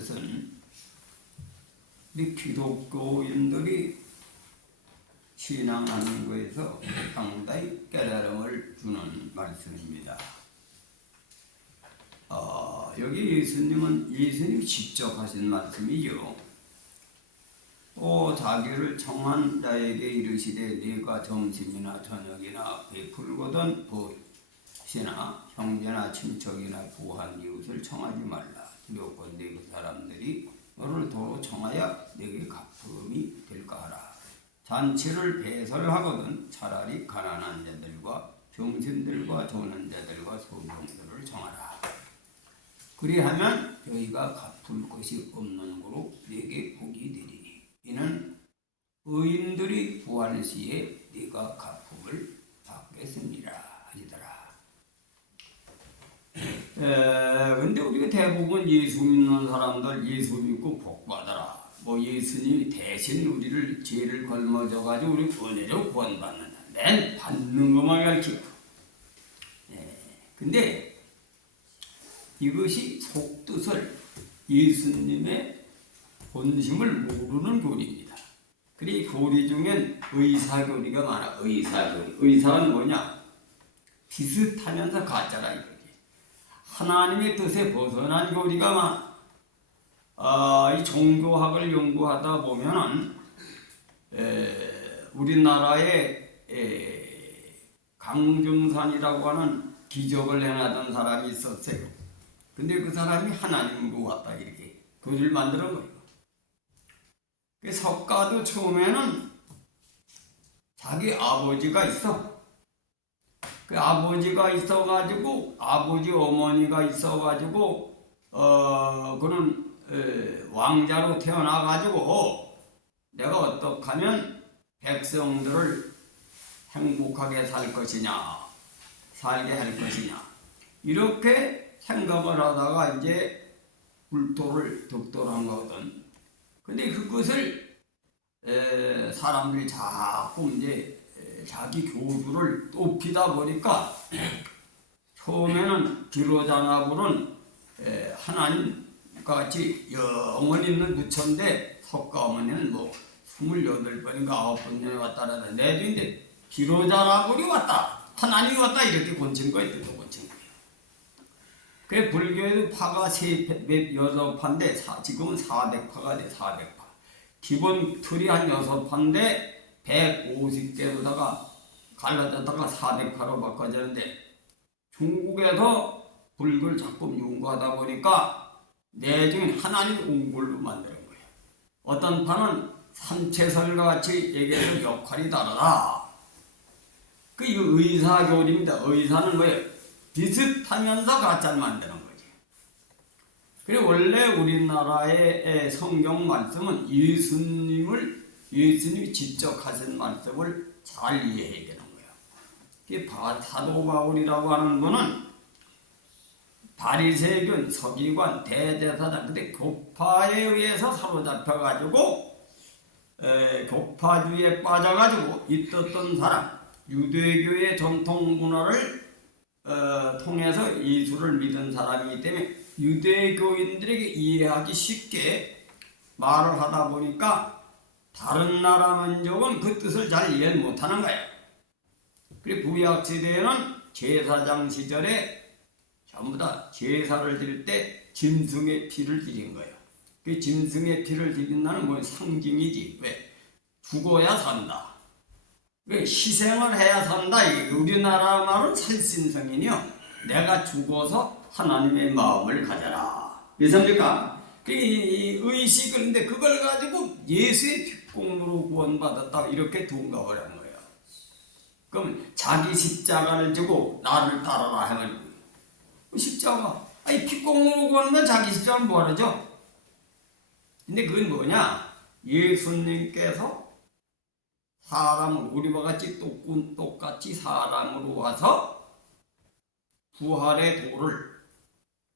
뜻은 우리 기독교인들이 신앙하는 거에서 상당히 깨달음을 주는 말씀입니다. 여기 예수님이 직접 하신 말씀이죠. 또 자기를 청한 자에게 이르시되 네가 점심이나 저녁이나 베풀거든 보시나 형제나 친척이나 부한 이웃을 청하지 말라. 두렵건대 그 사람들이 너를 도로 청하여 내게 갚음이 될까 하라. 잔치를 배설하거든 차라리 가난한 자들과 병신들과 조는 자들과 소병들을 청하라. 그리하면 너희가 갚을 것이 없는 고로 네게 복이 되리니 이는 의인들이 부활 시에 네가 갚음을 받겠습니다 하시더라. 근데 우리가 대부분 예수 믿는 사람들 예수 믿고 복 받아라. 예수님이 대신 우리를 죄를 걸머져 가지고 우리 은혜로 구원받는다. 맨 받는 것만 가르치고. 근데 이것이 속뜻을 예수님의 본심을 모르는 교리입니다. 그리 교리 중엔 의사교리가 많아. 의사교리. 의사는 뭐냐? 비슷하면서 가짜라 이거지. 하나님의 뜻에 벗어난 교리가 많아. 이 종교학을 연구하다 보면은 우리나라에 강중산이라고 하는 기적을 행하던 사람이 있었어요. 근데 그 사람이 하나님으로 왔다 이렇게 교리를 만들어 버리고. 석가도 처음에는 자기 아버지가 있어. 그 아버지가 있어가지고 아버지 어머니가 있어가지고 그는 왕자로 태어나가지고 내가 어떻게 하면 백성들을 행복하게 살 것이냐, 살게 할 것이냐 이렇게 생각을 하다가 이제 불도를 득도한 거거든. 근데 그것을 사람들이 자꾸 이제 자기 교주를 높이다 보니까 처음에는 기로자나불은 하나님 같이 영원히 있는 부처인데 석가 어머니는 28번인가 9번에 왔다라는 내주인데 기로자나불이 왔다 하나님이 왔다 이렇게 권친 거예요. 또 권친 거예요. 그 불교에도 파가 6파인데 지금은 400파가 돼. 400파 기본 틀이 한 6파인데 150개로다가 갈라졌다가 400파로 바꿔졌는데 중국에서 불교를 자꾸 연구하다 보니까 내중에 하나님 옹골로 만드는 거예요. 어떤 파는 삼체설과 같이 얘기해서 역할이 다르다. 이거 의사교리입니다. 의사는 뭐예요? 비슷하면서 가짜를 만드는 거지. 그리고 원래 우리나라의 성경 말씀은 예수님이 직접 하신 말씀을 잘 이해해야 되는 거예요. 사도 바울이라고 하는 분은 바리새인, 서기관, 대제사장 근데 교파에 의해서 사로잡혀가지고 교파주의에 빠져가지고 있었던 사람, 유대교의 전통 문화를 통해서 예수를 믿은 사람이기 때문에 유대교인들에게 이해하기 쉽게 말을 하다 보니까 다른 나라 민족은 그 뜻을 잘 이해 못하는 거예요. 그리고 구약시대에는 제사장 시절에 전부 다 제사를 드릴 때 짐승의 피를 드린 거예요. 그 짐승의 피를 드린다는 상징이지. 왜? 죽어야 산다. 왜? 희생을 해야 산다. 우리나라 말은 살신성이요. 내가 죽어서 하나님의 마음을 가져라. 그렇습니까? 이 의식을 근데 그걸 가지고 예수의 피공으로 구원받았다 이렇게 둔갑을 한 거예요. 그럼 자기 십자가를 지고 나를 따라라 하면 십자가 피공으로 구원받으면 자기 십자가는 뭐하죠? 근데 그건 뭐냐? 예수님께서 사람을 우리와 같이 똑같이 사람으로 와서 부활의 도를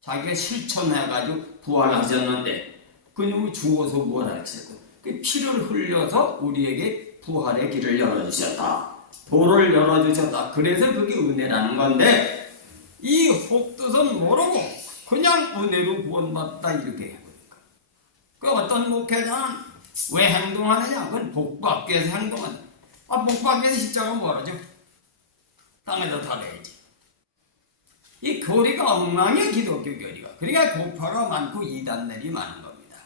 자기가 실천해가지고 부활하셨는데 그놈이 죽어서 부활하셨고 그 피를 흘려서 우리에게 부활의 길을 열어주셨다. 도를 열어주셨다. 그래서 그게 은혜라는 건데 이 속뜻은 모르고 그냥 은혜로 구원받다 이렇게 해버릴까. 그 어떤 목회자는 왜 행동하느냐? 그건 복 받기 위해서 행동한다. 복 받기 위해서 십자가 뭐하죠? 땅에다 달아야지. 이 교리가 엉망이야, 기독교 교리가. 그러니까 고파가 많고 이단들이 많은 겁니다.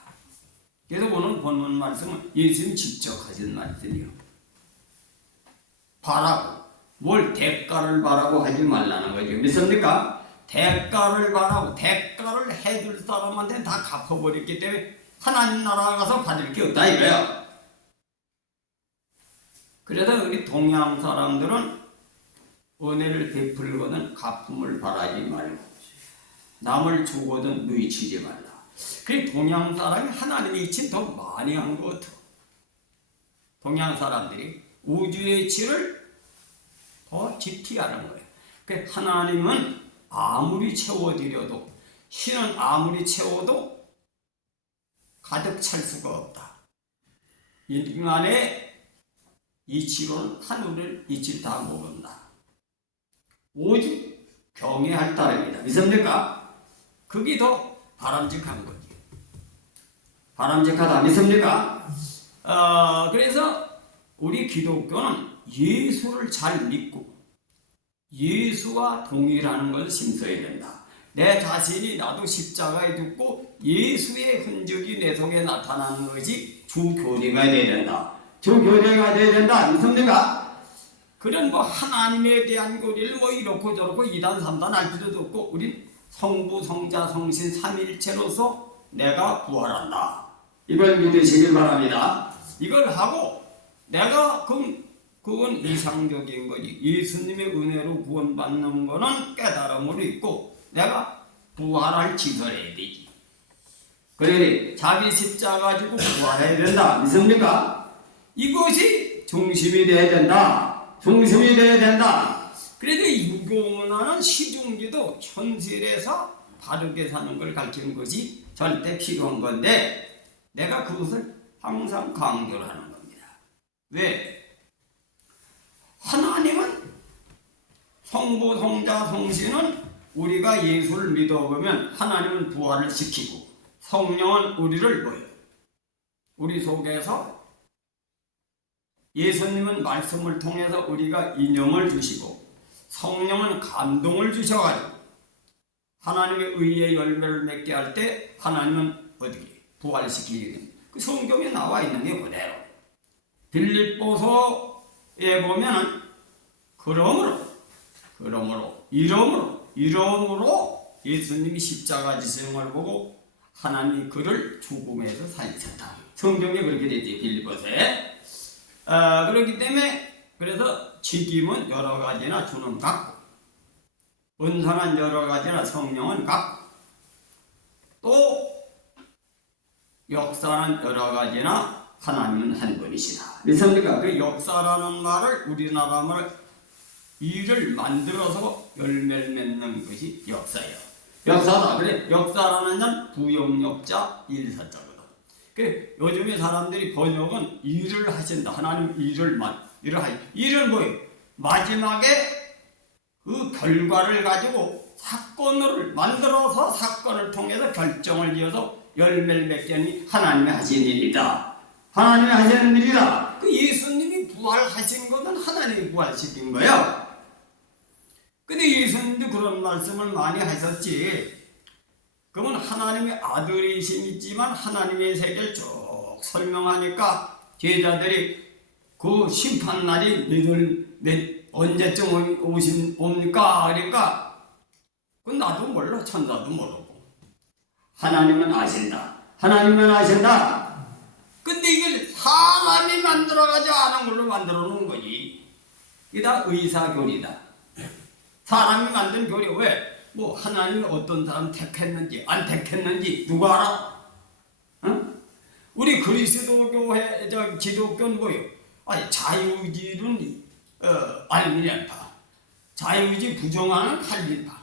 그래서 오늘 본문 말씀은 예수님 직접 하신 말씀이요. 바라고, 뭘 대가를 바라고 하지 말라는 거죠. 믿습니까? 대가를 바라고 대가를 해줄 사람한테 다 갚아버렸기 때문에 하나님 나라 가서 받을 게 없다 이거야. 그래서 우리 동양 사람들은 은혜를 베풀거든 갚음을 바라지 말고 남을 주거든 누이치지 말라. 그 동양 사람이 하나님의 이치 더 많이 한 것 같아. 동양 사람들이 우주의 이치를 더 깊이 하는 거예요. 그 하나님은 아무리 채워드려도 신은 아무리 채워도 가득 찰 수가 없다. 인간의 이치로는 하늘을 이치를 다 모른다. 오직 경외할 따름이다. 믿습니까? 그게 더 바람직한 거지. 바람직하다. 믿습니까? 그래서 우리 기독교는 예수를 잘 믿고 예수와 동일하는 것을 심어야 된다. 내 자신이 나도 십자가에 죽고 예수의 흔적이 내 속에 나타나는 것이 주교리가 되어야 된다. 주교리가 되어야 된다. 믿습니까? 그런 하나님에 대한 교리를 이렇고 저렇고 2단 3단 할 필요도 없고 우린 성부 성자 성신 삼위일체로서 내가 부활한다. 이걸 믿으시길 바랍니다. 이걸 하고 내가 그건 이상적인 거지. 예수님의 은혜로 구원받는 거는 깨달음으로 있고 내가 부활할 지설해야 되지. 그래 자기 십자가 가지고 부활해야 된다. 믿습니까? 이것이 중심이 되어야 된다. 중심이 되어야 된다. 그래도 유교문화는 시중지도 현실에서 바르게 사는 걸 가르치는 것이 절대 필요한 건데 내가 그것을 항상 강조를 하는 겁니다. 왜? 하나님은 성부, 성자, 성신은 우리가 예수를 믿어보면 하나님은 부활을 시키고 성령은 우리를 우리 속에서 예수님은 말씀을 통해서 우리가 인형을 주시고 성령은 감동을 주셔가지고 하나님의 의의 열매를 맺게 할 때 하나님은 어떻게 부활시키게 됩니다. 그 성경에 나와 있는 게 그대로. 빌립보서에 보면은 이러므로 예수님이 십자가 지성을 보고 하나님이 그를 죽음에서 살리셨다. 성경에 그렇게 되지 빌립보서에. 그렇기 때문에 그래서 직임은 여러 가지나 주는 같고 은사는 여러 가지나 성령은 같고 또 역사는 여러 가지나 하나님은 한 분이시다. 믿습니까? 그 역사라는 말을 우리나라 말 일을 만들어서 열매를 맺는 것이 역사예요. 역사다. 그래 역사라는 건 부용역자 일사자거든. 그 요즘에 사람들이 번역은 일을 하신다. 하나님 일을 일은 뭐예요? 마지막에 그 결과를 가지고 사건을 만들어서 사건을 통해서 결정을 지어서 열매를 맺게 하니 하나님이 하신 일이다. 하나님이 하시는 일이다. 그 예수님이 부활하신 것은 하나님이 부활시킨 거예요. 근데 예수님도 그런 말씀을 많이 하셨지. 그러면 하나님의 아들이시지만 하나님의 세계를 쭉 설명하니까 제자들이 그 심판날이 언제쯤 옵니까? 그러니까 그건 나도 몰라. 천사도 모르고 하나님은 아신다. 하나님은 아신다. 근데 이게 사람이 만들어가지고 아는 걸로 만들어 놓은 거지. 이게 다 의사교리다. 사람이 만든 교리. 왜? 하나님이 어떤 사람 택했는지 안 택했는지 누가 알아? 응? 우리 그리스도교회 기독교는 뭐예요? 자유의지는 알미니안파, 자유의지 부정하는 칼빈파.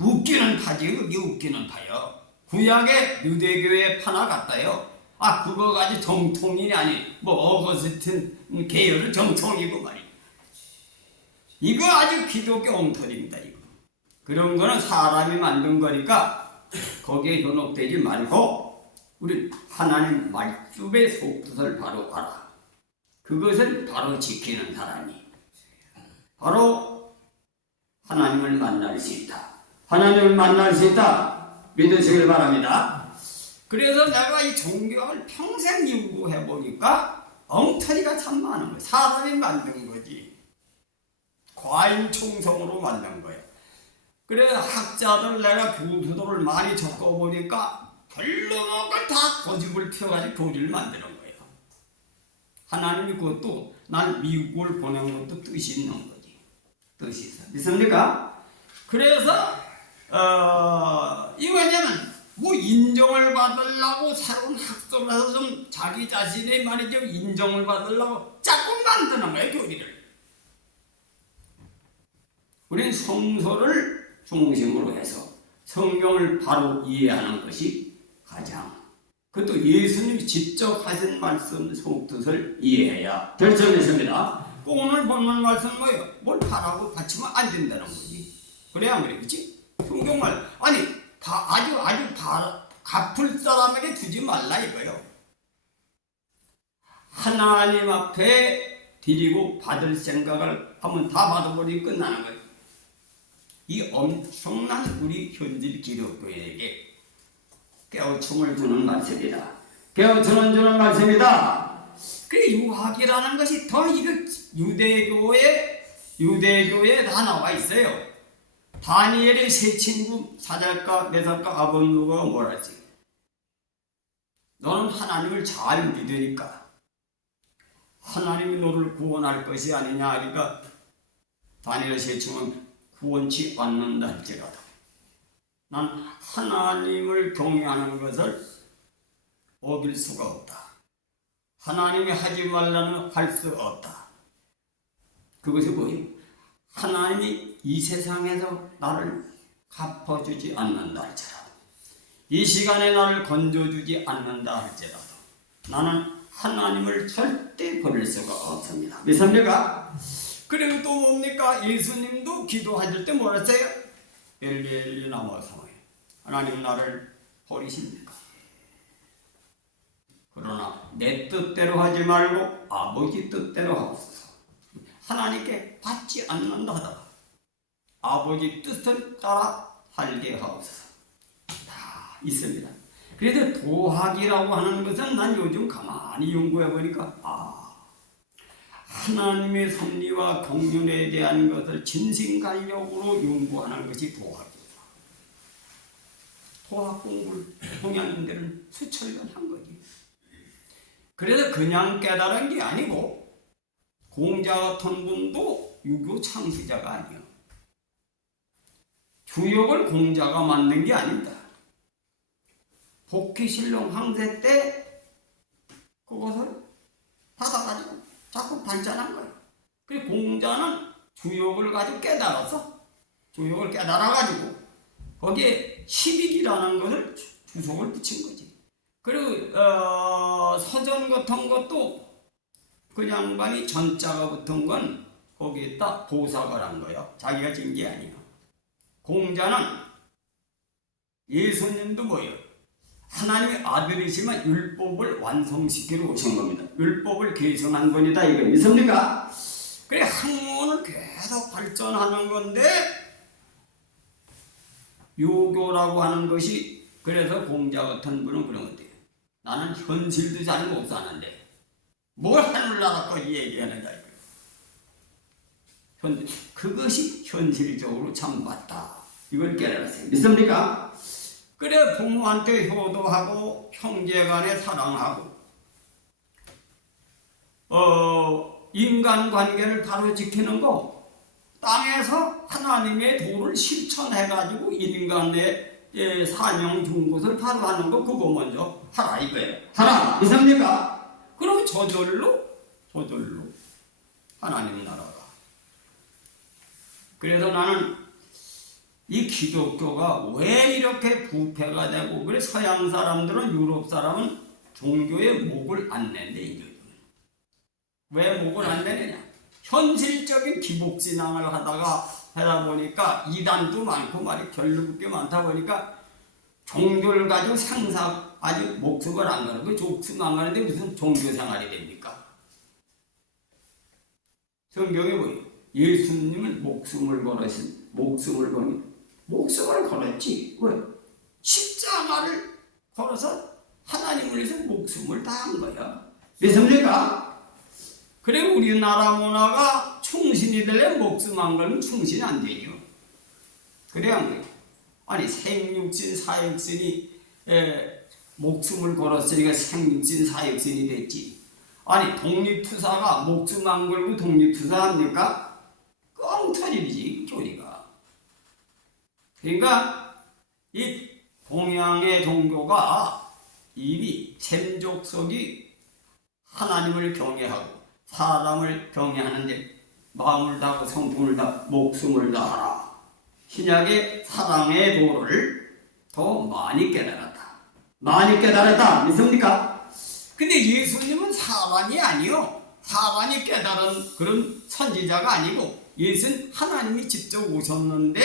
웃기는 파지. 그게 웃기는 파요. 구약의 유대교의 파나 같다요. 그거 가지고 정통이 아니 어거스틴 계열은 정통이고 말이야. 이거 아주 기독교 엉터리입니다. 이거. 그런 거는 사람이 만든 거니까 거기에 현혹되지 말고 우리 하나님 말씀의 속뜻을 바로 알아. 그것을 바로 지키는 사람이 바로 하나님을 만날 수 있다. 하나님을 만날 수 있다. 믿으시길 바랍니다. 그래서 내가 이 종교를 평생 연구해 보니까 엉터리가 참 많은 거예요. 사람이 만든 거지. 과잉 총성으로 만든 거예요. 그래서 학자들 내가 교수들을 많이 적어보니까 별로 걸 다 고집을 피워가지고 교리를 만드는 거예요. 하나님이 그것도 난 미국을 보낸 것도 뜻이 있는 거지. 뜻이 있어. 믿습니까? 그래서 이거 왜냐면 뭐 인정을 받으려고 새로운 학습을 해서 좀 자기 자신의 말이죠 인정을 받으려고 자꾸 만드는 거예요 교리를. 우리는 성서를 중심으로 해서 성경을 바로 이해하는 것이 가장 그것도 예수님이 직접 하신 말씀 속뜻을 이해해야 결정했습니다. 오늘 본문 말씀 뭐예요? 뭘 바라고 바치면 안 된다는 거지. 그래야 안 그래, 그렇지? 성경말 아니 아주 갚을 사람에게 주지 말라 이거요. 하나님 앞에 드리고 받을 생각을 하면 다 받아버리고 끝나는 거예요. 이 엄청난 우리 현질 기독교에게 깨우침을 주는 말씀이다. 깨우침을 주는 말씀이다. 그 유학이라는 것이 더 이거 유대교에 다 나와 있어요. 다니엘의 세 친구 사잘까 메삭과 아벳느고가 뭐라지? 너는 하나님을 잘 믿으니까 하나님이 너를 구원할 것이 아니냐 하니까 다니엘의 세 친구는 구원치 않는다 할지라도 난 하나님을 경외하는 것을 어길 수가 없다. 하나님이 하지 말라는 할 수 없다. 그것이 뭐예요? 하나님이 이 세상에서 나를 갚아주지 않는다 할지라도 이 시간에 나를 건져주지 않는다 할지라도 나는 하나님을 절대 버릴 수가 없습니다. 믿습니까? 그리고 또 뭡니까? 예수님도 기도하실 때 뭐라 했어요? 엘리 엘리 라마 사마이 하나님 나를 버리십니까? 그러나 내 뜻대로 하지 말고 아버지 뜻대로 하옵소서. 하나님께 받지 않는다 하다가 아버지 뜻을 따라 살게 하옵소서. 다 있습니다. 그래서 도학이라고 하는 것은 난 요즘 가만히 연구해 보니까 하나님의 섭리와 경륜에 대한 것을 진심간력으로 연구하는 것이 도학입니다. 도학 공부를 동양인들은 수천년 한 거지. 그래서 그냥 깨달은 게 아니고 공자 같은 분도 유교 창시자가 아니에요. 주역을 공자가 만든 게 아닙니다. 복희신령 항세 때 그것을 받아가지고 자꾸 발전한 거예요. 그리고 공자는 주역을 가지고 깨달아서 주역을 깨달아가지고 거기에 십익이라는 것을 주석을 붙인 거지. 그리고 서전 같은 것도 그 양반이 전자가 붙은 건 거기에다 보석을 한 거예요. 자기가 진 게 아니에요. 공자는 예수님도 뭐예요? 하나님의 아들이지만 율법을 완성시키러 오신 겁니다. 율법을 개정한 분이다 이거 믿습니까? 그래 학문을 계속 발전하는 건데 유교라고 하는 것이 그래서 공자 같은 분은 그런 건데 나는 현실도 잘 못 사는데 뭘 하늘나라까지 얘기하느냐 이거. 그것이 현실적으로 참 맞다. 이걸 깨달았어요. 믿습니까? 그래 부모한테 효도하고 형제간에 사랑하고 인간관계를 바로 지키는 거 땅에서 하나님의 도를 실천해가지고 인간의 사명 준 것을 바로 하는 거 그거 먼저 하라 이거예요. 하라 믿습니까? 그럼 저절로 하나님 나라가. 그래서 나는 이 기독교가 왜 이렇게 부패가 되고 그래 서양 사람들은 유럽 사람은 종교에 목을 안 낸대 이거예요. 왜 목을 안 내느냐? 현실적인 기복신앙을 하다 보니까 이단도 많고 말이 결핍이 많다 보니까 종교를 가지고 아직 목숨을 안 가는 그 목숨 안 가는데 무슨 종교 생활이 됩니까? 성경에 뭐예요? 예수님은 목숨을 걸었지. 왜? 십자가를 걸어서 하나님을 위해서 목숨을 다한 거야. 믿습니까? 그래 우리나라 문화가 충신이 되려면 목숨 안 걸면 충신이 안 되죠. 그래야 안 돼요. 아니 생육신 사육신이 목숨을 걸었으니까 생육신 사육신이 됐지. 아니 독립투사가 목숨 안 걸고 독립투사합니까? 뻥터리지 교리가. 그러니까 이 동양의 종교가 이미 샘족속이 하나님을 경외하고 사람을 경외하는데 마음을 다하고 성품을 다 목숨을 다하라. 신약의 사랑의 도를 더 많이 깨달았다. 믿습니까? 근데 예수님은 사람이 아니요. 사람이 깨달은 그런 선지자가 아니고 예수는 하나님이 직접 오셨는데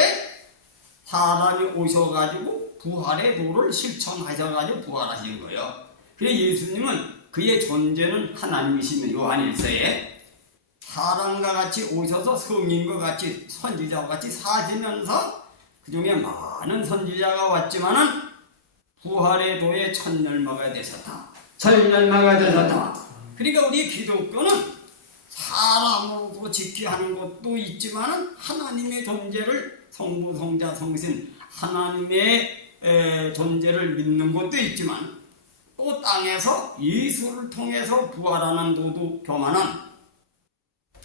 사람이 오셔가지고 부활의 도를 실천하셔가지고 부활하신 거예요. 그래서 예수님은 그의 존재는 하나님이시면 요한일서에 사람과 같이 오셔서 성인과 같이 선지자와 같이 사시면서 그 중에 많은 선지자가 왔지만은 부활의 도에 첫 열마가 되셨다. 그러니까 우리 기독교는 사람으로 지켜야 하는 것도 있지만은 하나님의 존재를 성부, 성자, 성신 하나님의 존재를 믿는 것도 있지만 또 땅에서 예수를 통해서 부활하는 도도 교만한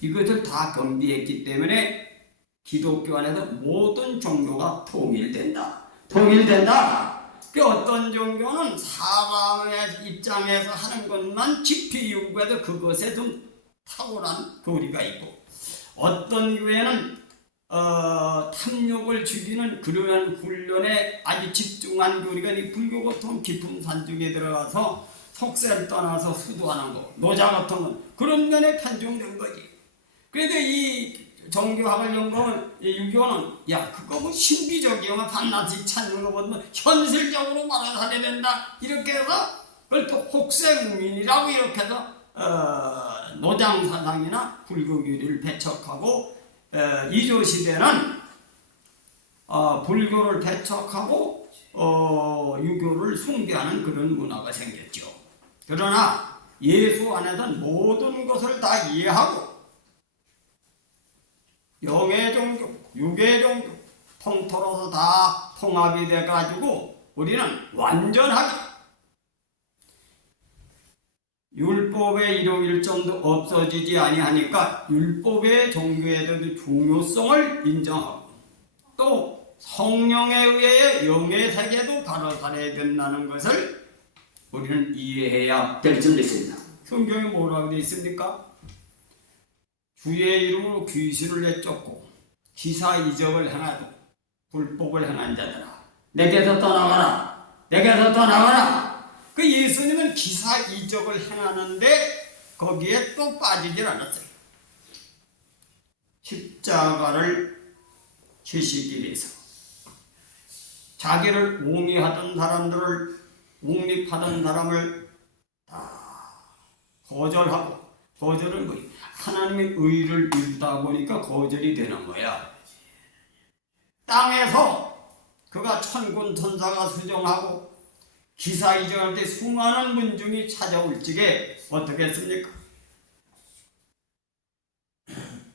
이것을 다 겸비했기 때문에 기독교 안에서 모든 종교가 통일된다. 그 어떤 종교는 사람의 입장에서 하는 것만 깊이 연구해서 그것에 좀 탁월한 교리가 있고 어떤 교회는 탐욕을 죽이는 그러한 훈련에 아주 집중한 교리가 이 불교 같은 깊은 산중에 들어가서 속세를 떠나서 수도하는 거 노자 같은 건 그런 면에 편중된 거지. 그래도 이 종교학을 연구하면 유교는 야 그거 뭐 신비적이야 반나지 찾는 거보다 현실적으로 말을 해야 된다 이렇게 해서 그걸 또 혹세무민이라고 이렇게 해서 노장사상이나 불교교리를 배척하고 이조시대는 불교를 배척하고 유교를 숭배하는 그런 문화가 생겼죠. 그러나 예수 안에서는 모든 것을 다 이해하고 영의 종교, 육의 종교 통틀어서 다 통합이 돼가지고 우리는 완전하게 율법의 일용일점도 없어지지 아니하니까 율법의 종교에 대한 중요성을 인정하고 또 성령에 의해 영의 세계도 바로살아야 된다는 것을 우리는 이해해야 될 줄 믿습니다. 성경에 뭐라고 되어 있습니까? 주의 이름으로 귀신을 내쫓고 기사 이적을 행하고 불법을 행한 자들아 내게서 떠나가라. 그 예수님은 기사 이적을 행하는데 거기에 또 빠지질 않았어요. 십자가를 지시기 위해서 자기를 옹리하던 사람을 다 거절하고 거절은 뭐예요? 하나님의 의를 이루다 보니까 거절이 되는 거야. 땅에서 그가 천군 천사가 수정하고 기사 이정할 때 수많은 문중이 찾아올 적에 어떻게 했습니까?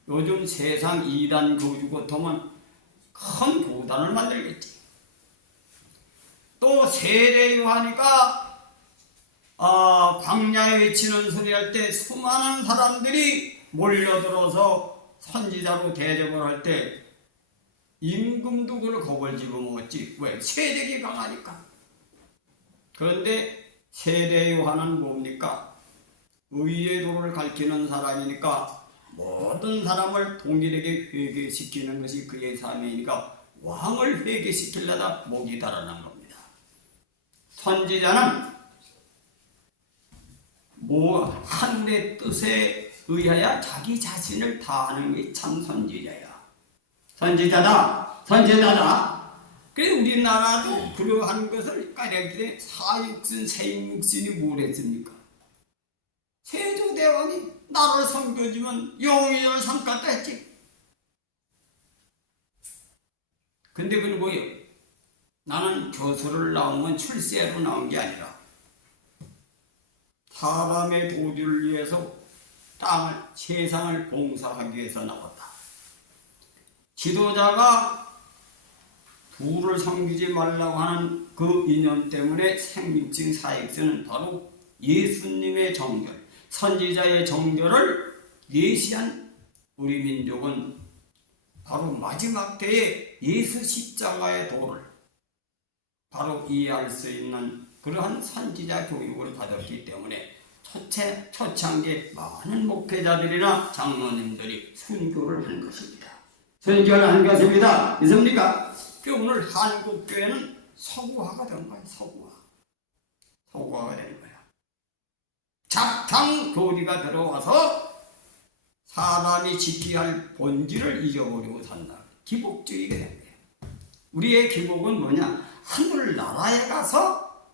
요즘 세상 이단 교주 같으면 큰 교단을 만들겠지. 또 세례 요한이가 광야에 외치는 소리 할 때 수많은 사람들이 몰려들어서 선지자로 대접을 할 때 임금도 그걸 겁을 집어먹었지. 왜? 세력이 강하니까. 그런데 세례 요한은 뭡니까? 의의 도를 가르치는 사람이니까 모든 사람을 동일하게 회개시키는 것이 그의 삶이니까 왕을 회개시키려다 목이 달아난 겁니다. 선지자는 하늘의 뜻에 의하여 자기 자신을 다하는 게 참 선지자야. 선지자다. 그래 우리나라도 그러한 것을 까닭에 사육신, 세육신이 뭘 했습니까? 세조대왕이 나를 섬겨주면 영의를 삼겠다 했지. 근데 그건 뭐예요? 나는 교수를 나온 건 출세로 나온 게 아니라 사람의 도주를 위해서 땅을, 세상을 봉사하기 위해서 나왔다. 지도자가 부를 섬기지 말라고 하는 그 이념 때문에 생육신, 사육신은 바로 예수님의 정결, 선지자의 정결을 예시한 우리 민족은 바로 마지막 때에 예수 십자가의 도를 바로 이해할 수 있는 그러한 선지자 교육을 받았기 때문에 초창기에 많은 목회자들이나 장로님들이 순교를 한 것입니다. 순교를 한 것입니다. 믿습니까? 오늘 한국교회는 서구화가 된 거예요. 서구화가 된 거야. 작당 교리가 들어와서 사람이 지켜야 할 본질을 잊어버리고 산다. 기복주의가 된 거예요. 우리의 기복은 뭐냐? 하늘나라에 가서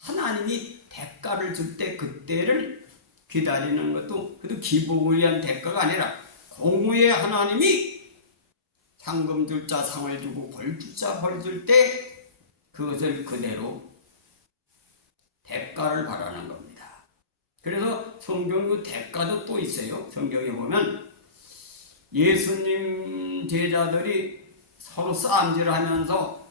하나님이 대가를 줄 때 그때를 기다리는 것도 그래도 기복을 위한 대가가 아니라 공의의 하나님이 상금 줄 자 상을 주고 벌 줄 자 벌 줄 때 그것을 그대로 대가를 바라는 겁니다. 그래서 성경 대가도 또 있어요. 성경에 보면 예수님 제자들이 서로 싸움질하면서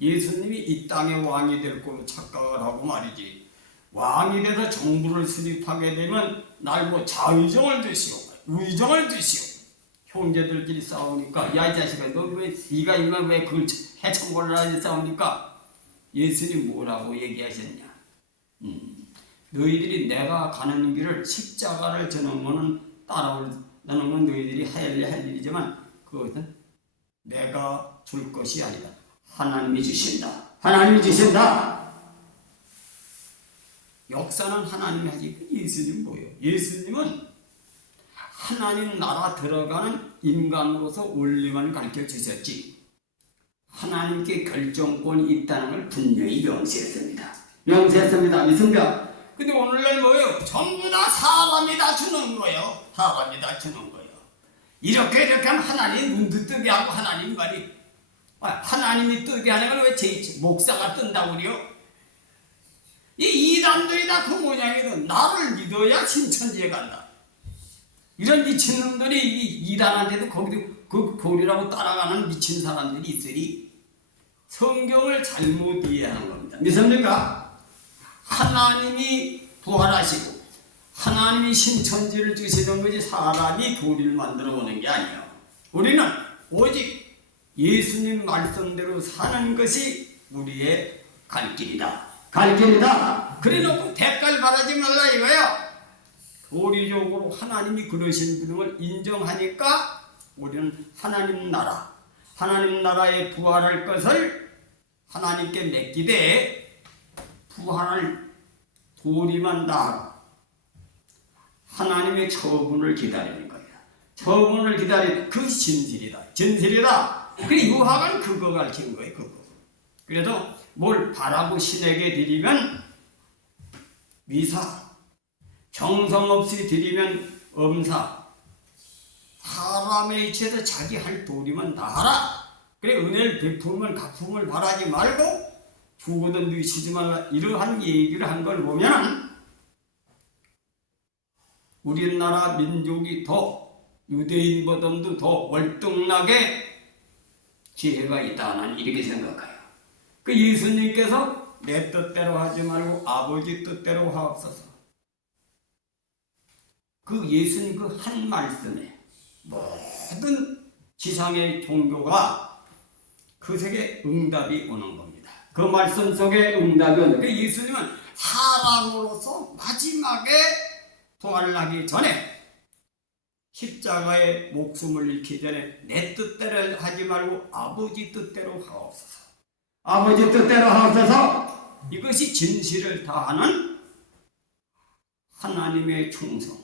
예수님이 이 땅의 왕이 될 거로 착각을 하고 말이지. 왕이 돼서 정부를 수립하게 되면 날 뭐 자의정을 드시오, 우의정을 드시오. 형제들끼리 싸우니까 야 이 자식아 너 왜 네가 이만 왜 그걸 해청벌을 하지 싸우니까 예수님 뭐라고 얘기하셨냐? 너희들이 내가 가는 길을 십자가를 저는 거는 따라오는 건 너희들이 할 일이지만 그것은 내가 줄 것이 아니다. 하나님이 주신다. 하나님이 주신다. 역사는 하나님이 하지. 예수님 뭐예요? 예수님은 하나님 나라 들어가는 인간으로서 원리만 가르쳐 주셨지. 하나님께 결정권이 있다는 걸 분명히 명시했습니다. 명시했습니다. 믿습니까? 근데 오늘날 뭐예요? 전부 다 사람이 다 주는 거예요. 사람이 다 주는 거예요. 이렇게 하면 하나님 눈도 뜨게 하고 하나님 말이 하나님이 뜨게 하는 걸 왜 제 목사가 뜬다고 그래요? 이 이단들이 다 그 모양이거든. 나를 믿어야 신천지에 간다. 이런 미친놈들이 이단한테도 거기도 그 교리라고 따라가는 미친 사람들이 있으니 성경을 잘못 이해하는 겁니다. 믿습니까? 하나님이 부활하시고 하나님이 신천지를 주시는 거지 사람이 교리를 만들어 보는 게 아니에요. 우리는 오직 예수님 말씀대로 사는 것이 우리의 갈 길이다. 갈 길이다. 그래 놓고 대가를 바라지 말라 이거예요. 도리적으로 하나님이 그러신 분을 인정하니까 우리는 하나님 나라에 부활할 것을 하나님께 맡기되 부활할 도리만 다하고 하나님의 처분을 기다리는 거야. 처분을 기다리는 그것이 진실이다. 그 유학은 그거 가르친 거예요. 그거. 그래서 뭘 바라고 신에게 드리면 미사, 정성 없이 드리면 엄사, 사람의 이치에서 자기 할 도리만 다 하라. 그래 은혜를 베풀면 갚음을 바라지 말고 죽어도 누이시지 말라. 이러한 얘기를 한 걸 보면 우리나라 민족이 더 유대인보다도 더 월등하게 지혜가 있다. 난 이렇게 생각해요. 그 예수님께서 내 뜻대로 하지 말고 아버지 뜻대로 하옵소서. 그 예수님 그 한 말씀에 모든 지상의 종교가 그 속에 응답이 오는 겁니다. 그 말씀 속에 응답이 오는 거예요. 예수님은 사람으로서 마지막에 부활하기 전에 십자가에 목숨을 잃기 전에 내 뜻대로 하지 말고 아버지 뜻대로 하옵소서. 아버지 뜻대로 하옵소서. 이것이 진실을 다하는 하나님의 충성,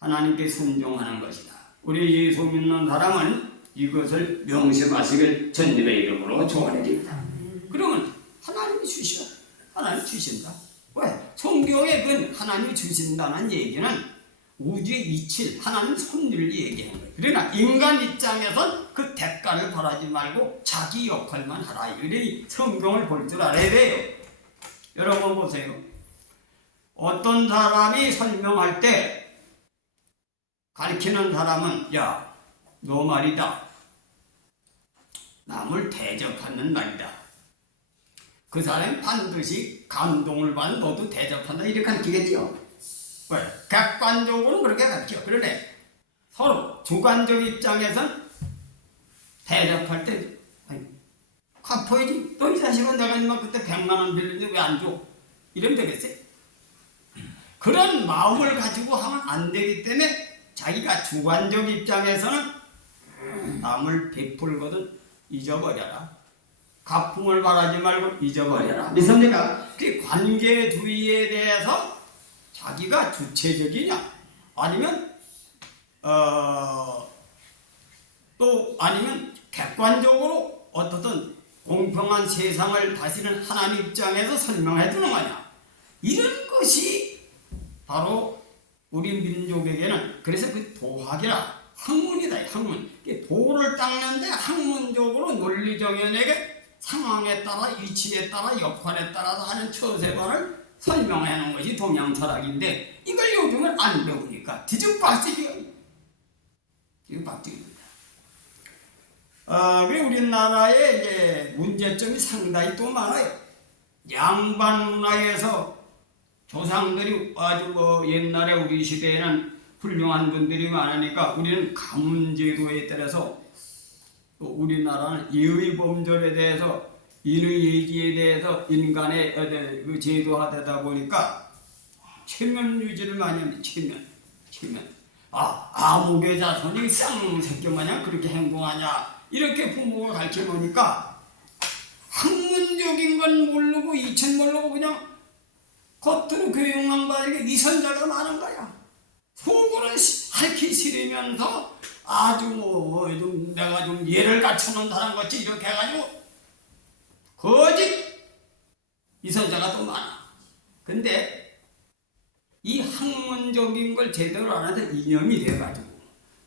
하나님께 순종하는 것이다. 우리 예수 믿는 사람은 이것을 명심하시길 주님의 이름으로 조언해드립니다. 그러면 하나님이 주시라. 하나님 주신다. 왜? 성경에 그 하나님이 주신다는 얘기는 우주의 이칠, 하나님 섭리를 얘기하는 거예요. 그러나 인간 입장에선 그 대가를 바라지 말고 자기 역할만 하라. 이러니 성경을 볼 줄 알아야 돼요. 여러분 보세요. 어떤 사람이 설명할 때 가르치는 사람은 야, 너 말이다. 남을 대접하는 말이다. 그 사람이 반드시 감동을 받는 너도 대접한다. 이렇게 가르치겠죠. 왜? 객관적으로는 그렇게 가르쳐. 그러네. 서로 주관적 입장에선 대접할 때 갚아야지. 너 이 자식은 내가 인마 그때 100만 원 빌렸는데 왜 안 줘? 이러면 되겠어요? 그런 마음을 가지고 하면 안 되기 때문에 자기가 주관적 입장에서는 남을 베풀거든 잊어버려라. 가품을 바라지 말고 잊어버려라. 믿습니까? 그 관계주의에 대해서 자기가 주체적이냐 아니면 또 아니면 객관적으로 어떻든 공평한 세상을 다스리는 하나님 입장에서 설명해 주는 거냐. 이런 것이 바로 우리 민족에게는 그래서 그 도학이라 학문이다. 학문. 도를 닦는데 학문적으로 논리정연에게 상황에 따라 위치에 따라 역할에 따라서 하는 처세관을 설명해 놓은 것이 동양 철학인데 이걸 요즘은 안 배우니까 뒤죽박죽이에요. 뒤죽박죽입니다. 그리고 우리나라의 이제 문제점이 상당히 또 많아요. 양반 문화에서 조상들이 아주 옛날에 우리 시대에는 훌륭한 분들이 많으니까 우리는 가문제도에 따라서 또 우리나라는 예의범절에 대해서 인의예지에 대해서 인간의 그 제도화되다 보니까 체면 유지를 많이 합니다. 체면. 아무개 자손이 쌍새끼 마냥 그렇게 행동하냐 이렇게 부모가 가르쳐 놓으니까 학문적인 건 모르고 이천 모르고 그냥 겉으로 교육만 받으니까 이선자가 많은 거야. 속으로는 핥기 싫으면서 아주 좀 내가 좀 예를 갖춰놓는다는 것이 이렇게 해가지고 거짓 이선자가 또 많아. 근데 이 학문적인 걸 제대로 안 해서 이념이 돼가지고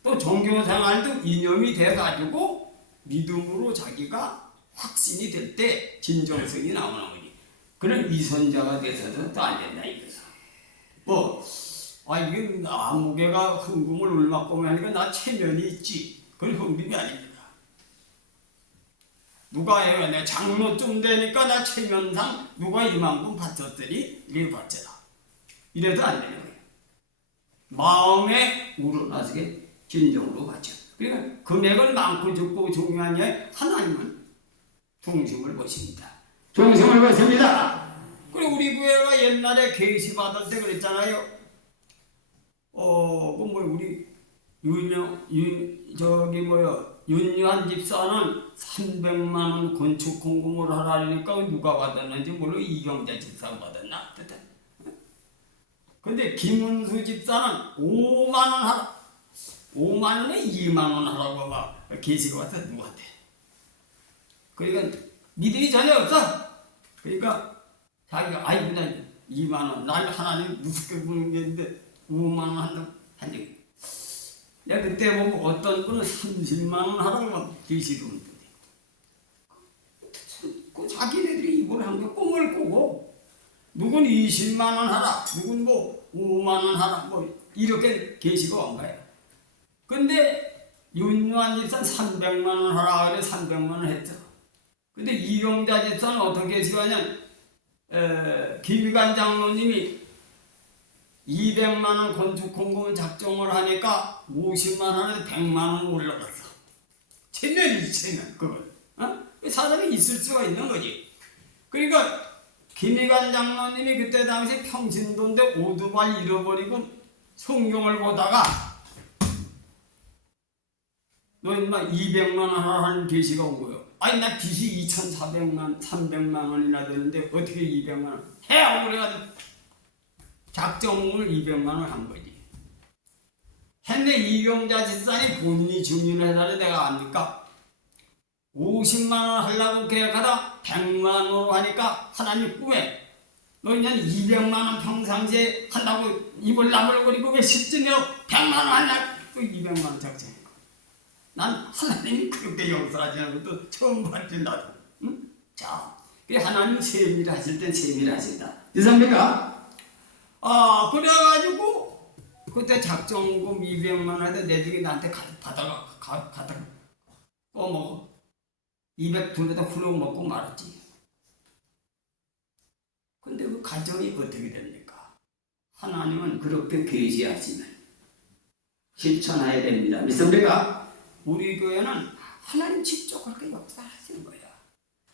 또 종교생활도 이념이 돼가지고 믿음으로 자기가 확신이 될 때 진정성이 나오는 거지. 그런 이선자가 돼서도 또 안 된다 이거죠. 이게 아무개가 흥금을 울맞고 하니까 나 체면이 있지. 그건 흥금이 아닙니다. 누가 해요? 내 장로쯤 되니까 나 체면상 누가 이만큼 바쳤더니 이렇게 바쳐라. 이래도 안 되는 거예요. 마음에 우러나서게 진정으로 바쳐. 그러니까 금액은 많고 적고 중요한 게 하나님은 중심을 보십니다. 중심을 보십니다. 그리고 우리 교회가 옛날에 계시 받을 때 그랬잖아요. 우리 윤유한 집사는 300만 원 건축 공금을 하라니까 누가 받았는지 몰라. 이경자 집사가 받았나? 근데 김은수 집사는 5만 원 하라. 5만 원에 2만 원 하라고 막 계시가 와서 누구한테. 그러니까 믿음이 전혀 없어. 그러니까 자기가 나 2만 원, 날 하나님 무섭게 보는 게 있는데 5만 원 한다고 한 적이. 내가 그때 보고 어떤 분은 30만 원 하라고 계시던 분이. 자기네들이 이걸 한 게 꿈을 꾸고 누군 20만 원 하라, 누군 5만 원 하라, 이렇게 계시고 온 거예요. 근데 윤유한 집사는 300만 원 하라 그래 300만 원 했죠. 근데 이용자 집사는 어떻게 계시냐면 김희관 장로님이 200만 원 건축 공금을 작정을 하니까 50만 원에서 100만 원 올라갔어. 체면이지, 체면. 그걸. 사람이 있을 수가 있는 거지. 그러니까 김희관 장로님이 그때 당시 평신도인데 오두발 잃어버리고 성경을 보다가 너 인마 200만 원 하는 계시가 온 거예요. 나 빚이 2,400만, 300만 원이나 되는데 어떻게 200만 원 해? 그래가지고 작정을 200만 원 한 거지. 했는데 이경자 집사님 본인이 증인을 해달래 내가 압니까? 50만 원 하려고 계획하다 100만 원으로 하니까 하나님 꿈에 너 그냥 200만 원 평상시에 한다고 입을 나불거리고 왜 10쯤에 100만 원 하려고 또 200만 원 작정해. 난 하나님이 그렇게 역사하시는 것도 처음 봤지 나도. 응? 자, 하나님 세밀 하실 땐 세밀 하신다. 이상합니까? 그래가지고 그때 작정금 200만 원인데 내 중에 나한테 받아가 먹어. 200불에다 훌렁 먹고 말았지. 근데 그 가정이 어떻게 됩니까? 하나님은 그렇게 계시하시면 실천해야 됩니다. 믿습니까? 우리 교회는 하나님 직접 그렇게 역사하시는 거예요.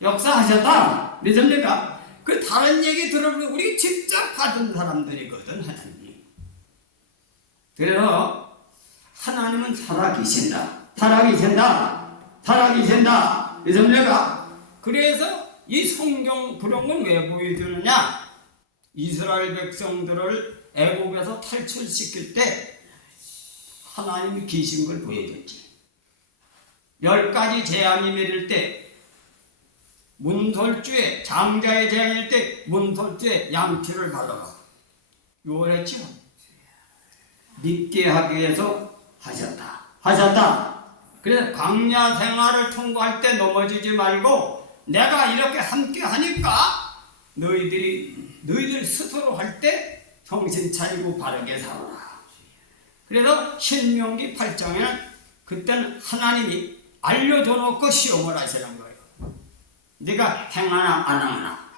역사하셨다. 믿습니까? 그 다른 얘기 들어보면 우리 직접 받은 사람들이거든 하나님이. 그래서 하나님은 살아계신다. 살아계신다. 살아계신다. 믿습니까? 그래서 이 성경 그런 건 왜 보여주느냐? 이스라엘 백성들을 애국에서 탈출시킬 때 하나님이 계신 걸 보여줬지. 10가지 재앙이 내릴 때 문설주에 장자의 재앙일 때 문설주에 양피를 발라가 요랬죠. 믿게 하기 위해서 하셨다. 그래서 광야 생활을 통과할 때 넘어지지 말고 내가 이렇게 함께 하니까 너희들 스스로 할 때 정신 차리고 바르게 살아라. 그래서 신명기 8장에는 그때는 하나님이 알려줘 놓고 시험을 하시는 거예요. 네가 행하나 안 하나.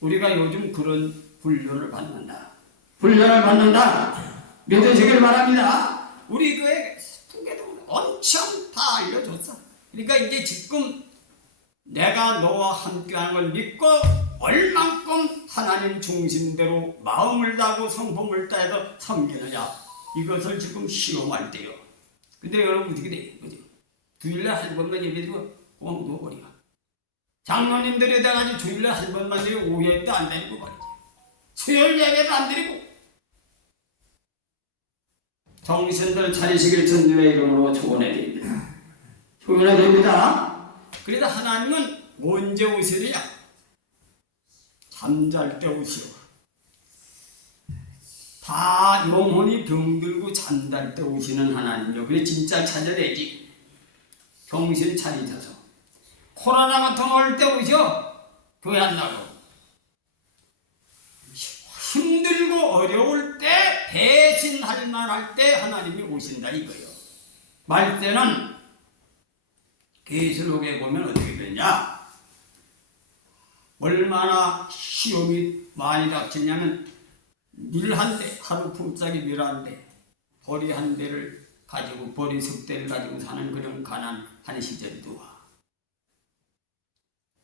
우리가 요즘 그런 훈련을 받는다. 믿으시길 바랍니다. 우리 교회 통계도 엄청 다 알려줬어. 그러니까 이제 지금 내가 너와 함께하는 걸 믿고 얼만큼 하나님 중심대로 마음을 다하고 성품을 다해서 섬기느냐, 이것을 지금 시험할 때요. 근데 여러분 어떻게 돼요? 그죠? 주일날 한 번만 예배드리고 그만 누워버리고, 장로님들이 돼가지고 주일날 한 번만 드리고 오후에도 안 드리고 버리지. 수요일 예배도 안 드리고. 정신들 차리시길 주님의 이름으로 축원해드립니다. 축원해드립니다. 그래서 하나님은 언제 오시느냐? 잠잘 때 오시오. 다 영혼이 병들고 잠잘 때 오시는 하나님이요. 그래 진짜 찾아내지. 정신 차리셔서. 코로나 같은 거 올 때 오셔. 교회 안 나가고. 힘들고 어려울 때 대신할 만할 때 하나님이 오신다 이거예요. 말때는 계시록에 보면 어떻게 되냐? 얼마나 시험이 많이 닥치냐면 밀 한 대, 하루 품삯이 밀 한 대, 보리 한 대를 가지고 보리 석 대를 가지고 사는 그런 가난한 시절도 와.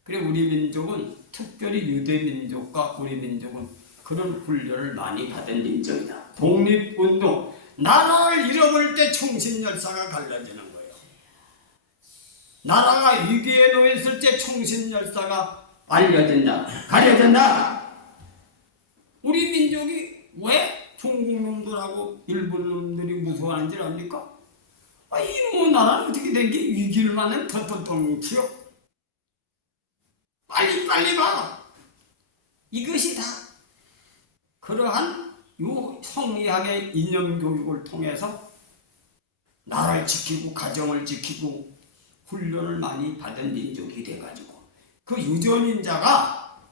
그래 우리 민족은 특별히 유대 민족과 우리 민족은 그런 훈련을 많이 받은 민족이다. 독립운동, 나라를 잃어버릴 때 충신열사가 갈라지는 거예요. 나라가 위기에 놓였을 때 충신열사가 알려진다, 가려진다. 우리 민족이 왜 중국 놈들하고 일본 놈들이 무서워하는지 압니까? 이놈의 나라는 어떻게 된 게 위기를 만나면 더 튀어. 빨리 봐. 이것이 다 그러한 요 성리학의 이념 교육을 통해서 나라를 지키고 가정을 지키고 훈련을 많이 받은 민족이 돼가지고 그 유전인자가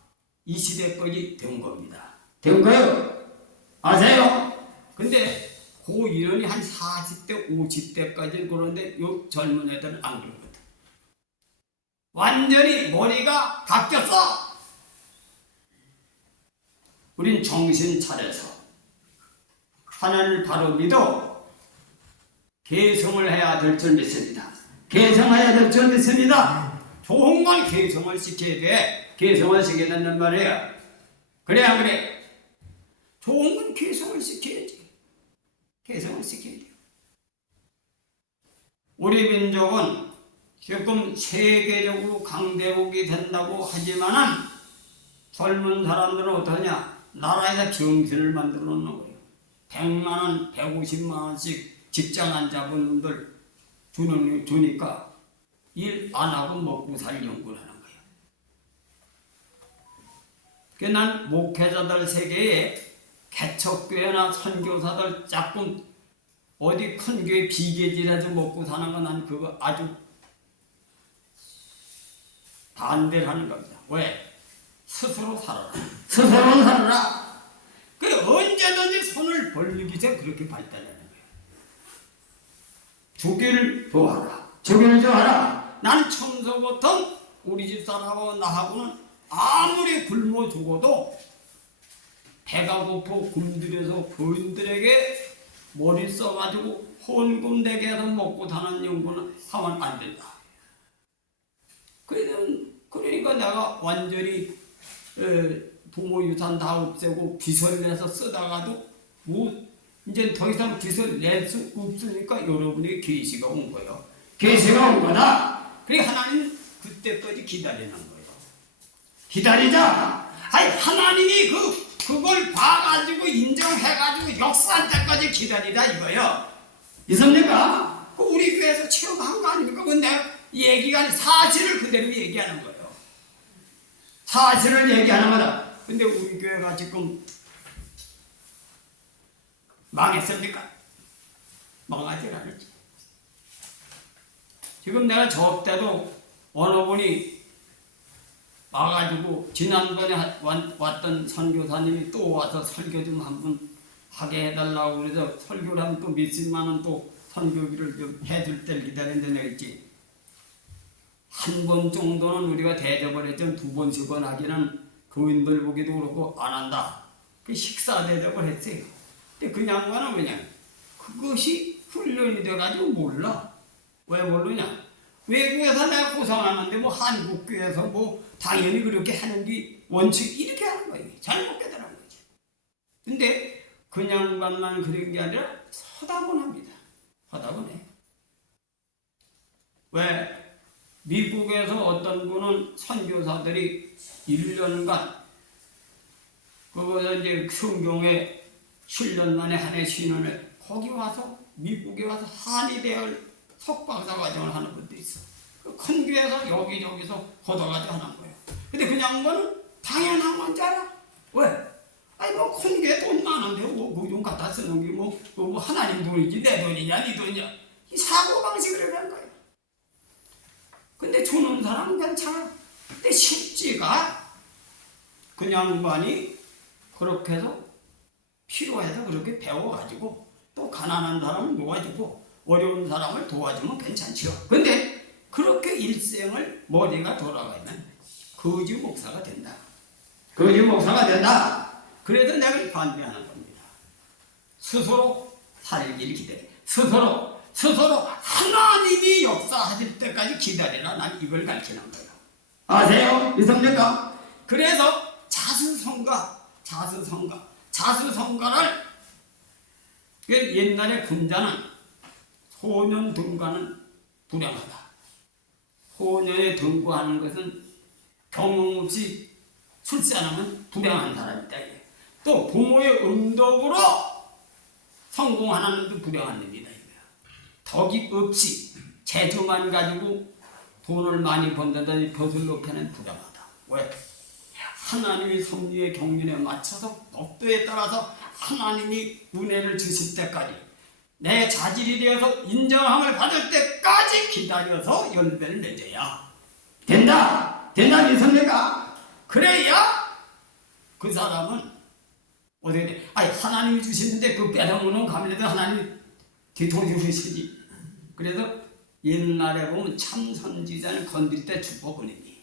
이 시대까지 된 겁니다. 된 거예요. 아세요? 근데 그 이론이 한 40대, 50대까지는 그런데 요 젊은 애들은 안 그러거든. 완전히 머리가 바뀌었어. 우린 정신 차려서 하나님을 바로 믿어 개성을 해야 될 줄 믿습니다. 개성해야 될 줄 믿습니다. 좋은 건 개성을 시켜야 돼. 개성을 시켜야 된단 말이야. 그래 안 그래? 좋은 건 개성을 시켜야지. 개성을 시켜야 돼. 우리 민족은 지금 세계적으로 강대국이 된다고 하지만은 젊은 사람들은 어떠냐? 나라에다 정신을 만들어 놓는 거예요. 100만 원, 150만 원씩 직장 안 잡은 놈들 주니까 일 안 하고 먹고 살 연구를 하는 거예요. 그러니까 난 목회자들 세계에 개척교회나 선교사들 조금 어디 큰 교회 비계지라도 먹고 사는 건 난 그거 아주 반대를 하는 겁니다. 왜? 스스로 살아라. 스스로 살아라. 그 언제든지 손을 벌리기 전에 그렇게 발달하는 거예요. 주기를 좋아하라. 주기를 좋아하라. 난 처음부터 우리 집사람하고 나하고는 아무리 굶어 죽어도 배가 고파 굶들여서 부인들에게 머리 써가지고 혼금되게 해서 먹고 사는 연구는 하면 안 된다. 그러니까 내가 완전히 부모 유산 다 없애고 빚을 내서 쓰다가도 뭐 이제 더 이상 빚을 낼 수 없으니까 여러분의 계시가 온 거예요. 계시가 온 거다. 그래 하나님 그때까지 기다리는 거예요. 기다리자. 아니 하나님이 그걸 봐가지고 인정해가지고 역사할 때까지 기다리다 이거요. 있습니까? 우리 교회에서 체험한 거 아닙니까? 근데 얘기가 아니라 사실을 그대로 얘기하는 거예요. 사실을 얘기하는 거다. 근데 우리 교회가 지금 망했습니까? 망하지 않았지. 지금 내가 저 때도 어느 분이 와가지고 지난번에 왔던 선교사님이 또 와서 설교 좀 한 분 하게 해달라고 그래서 설교를 하면 또 몇십만 원 또 선교비를 좀 해줄 때를 기다리는데 내가 있지. 한 번 정도는 우리가 대접을 했지만 두 번, 세 번 하기는 교인들 보기도 그렇고 안 한다. 그 식사 대접을 했어요. 근데 그 양반은 그냥 그것이 훈련이 돼가지고 몰라. 왜 모르냐? 외국에서 내가 고생하는데 뭐 한국교회에서 뭐 당연히 그렇게 하는 게 원칙 이렇게 하는 거예요. 잘못 깨달은 거지. 근데 그 양반만 그런 게 아니라 서다곤합니다. 서다곤해. 왜? 미국에서 어떤 분은 선교사들이 1년간 그거서 이제 성경에 7년 만에 한 해 쉬는 애 거기 와서 미국에 와서 한의대학을 석박사 과정을 하는 분도 있어. 큰 교회에서 여기저기서 걷어가지고 하는 거예요. 근데 그 양반은 당연한 건 줄 알아. 왜? 아니 뭐 큰 교회 돈 많은데 뭐 좀 갖다 쓰는 게 뭐 하나님 돈이지 내 돈이냐 네 돈이냐 이 사고방식으로 한 거예요. 근데 주는 사람은 괜찮아. 근데 쉽지가 그 양반이 그렇게 해서 필요해서 그렇게 배워가지고 또 가난한 사람을 도와주고 어려운 사람을 도와주면 괜찮죠. 근데 그렇게 일생을 머리가 돌아가면 거지 목사가 된다. 거지 목사가 된다. 그래도 내가 반대하는 겁니다. 스스로 살기를 기다려. 스스로 하나님이 역사하실 때까지 기다리라. 난 이걸 가르치는 거예요. 아세요? 있습니까? 그래서 자수성가를 옛날에 군자는 소년 등과는 불행하다. 소년에 등과하는 것은 경험 없이 출산하면 불행한 사람이다. 또 부모의 음덕으로 성공하는 것도 불행한 일이다. 덕이 없이 재주만 가지고 돈을 많이 번다더니 벼슬 높이는 불행하다. 왜? 하나님이 섭리의 경륜에 맞춰서 법도에 따라서 하나님이 은혜를 주실 때까지 내 자질이 되어서 인정함을 받을 때까지 기다려서 열매를 맺어야 된다. 된다 믿습니까? 그래야 그 사람은 어떻게 돼? 아니 하나님이 주시는데 그 빼앗아먹는 감리도 하나님이 뒤통수 주시지. 그래서 옛날에 보면 참 선지자는 건들 때 죽어버리니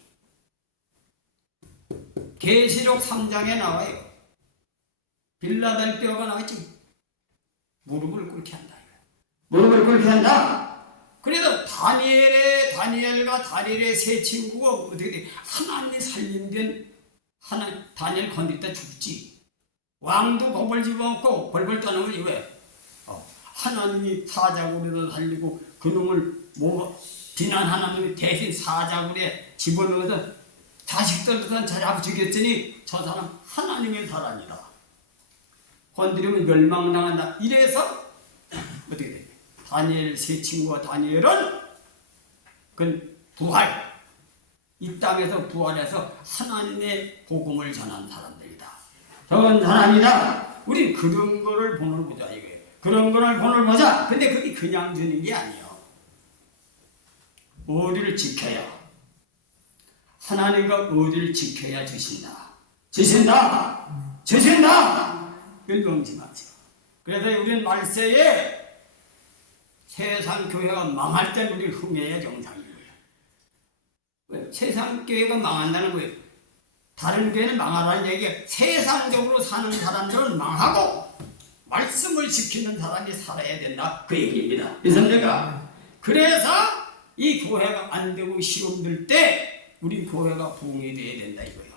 계시록 3장에 나와요. 빌라델비아가 나왔지. 무릎을 꿇게 한다. 무릎을 꿇게 한다. 그래서 다니엘과 다니엘의 세 친구가 어떻게 돼? 하나님이 살린된 다니엘 건들 때 죽지. 왕도 법을 집어먹고 벌벌 떠는 거지. 왜? 하나님이 사자굴에서 살리고 그놈을 비난하는 놈이 대신 사자굴에 집어넣어서 자식들도 잡아주겠으니 저 사람 하나님의 사람이다. 건드리면 멸망당한다. 이래서 어떻게 돼? 다니엘 세 친구와 다니엘은 그 부활, 이 땅에서 부활해서 하나님의 복음을 전한 사람들이다. 저건 사람이다. 우리 그런 거를 본을 보자 이거예요. 그런 거를 본을 보자. 근데 그게 그냥 주는 게 아니에요. 어디를 지켜야, 하나님과 어디를 지켜야 주신다. 주신다. 명심하세요. 그래서 우리는 말세에 세상 교회가 망할 때 우리 흥해야 정상이에요. 왜? 세상 교회가 망한다는 거예요. 다른 교회는 망하라는 얘기예요. 세상적으로 사는 사람들은 망하고 말씀을 지키는 사람이 살아야 된다. 그 얘기입니다. 이성대가. 그래서 이 교회가 안 되고 시험 들 때 우리 교회가 부흥이 돼야 된다 이거예요.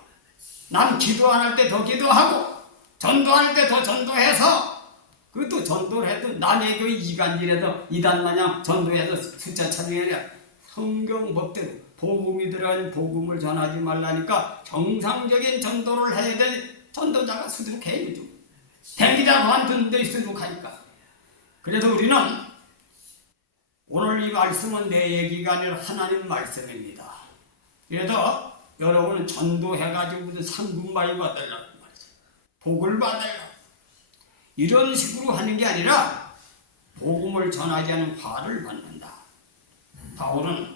남 기도 안 할 때 더 기도하고 전도할 때 더 전도해서, 그것도 전도를 해도 남의 교회 이간질해서 이단마냥 전도해서 숫자 찾는 게 아니라 성경 법대로 복음이 들어간 복음을 전하지 말라니까 정상적인 전도를 해야 될 전도자가 수두룩해요. 대기자 관둔 데 수두룩하니까. 그래서 우리는 오늘 이 말씀은 내 얘기가 아니라 하나님 말씀입니다. 그래서 여러분은 전도해가지고 무슨 상금 많이 받으려고 말이죠. 복을 받으려고. 이런 식으로 하는 게 아니라 복음을 전하지 않은 화를 받는다. 바울은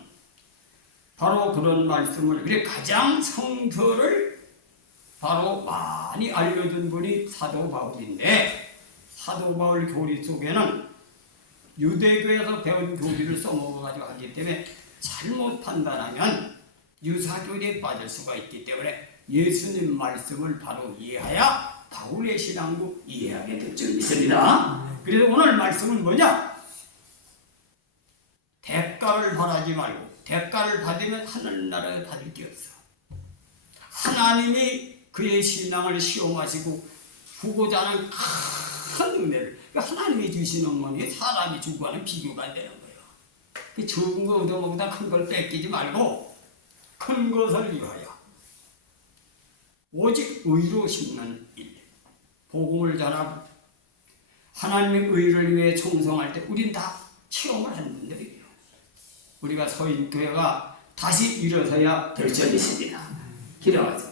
바로 그런 말씀을, 그래 가장 성서를 바로 많이 알려준 분이 사도 바울인데, 사도 바울 교리 속에는 유대교에서 배운 교리를 써먹어가지고 하기 때문에 잘못 판단하면 유사교리에 빠질 수가 있기 때문에 예수님 말씀을 바로 이해해야 바울의 신앙도 이해하게 될 줄 믿습니다. 그래서 오늘 말씀은 뭐냐? 대가를 바라지 말고, 대가를 받으면 하늘나라에 받을 게 없어. 하나님이 그의 신앙을 시험하시고 주고자 하는 큰 은혜를, 하나님이 주시는 거니 사람이 주고하는 비교가 안 되는 거예요. 적은 거 얻어먹다 큰 걸 뺏기지 말고 큰 것을 위하여 오직 의로 심는 일, 복음을 전하고 하나님의 의를 위해 충성할 때 우린 다 체험을 하는 분들이에요. 우리가 서인교회가 다시 일어서야 될 점이 있습니다. 기도하세요.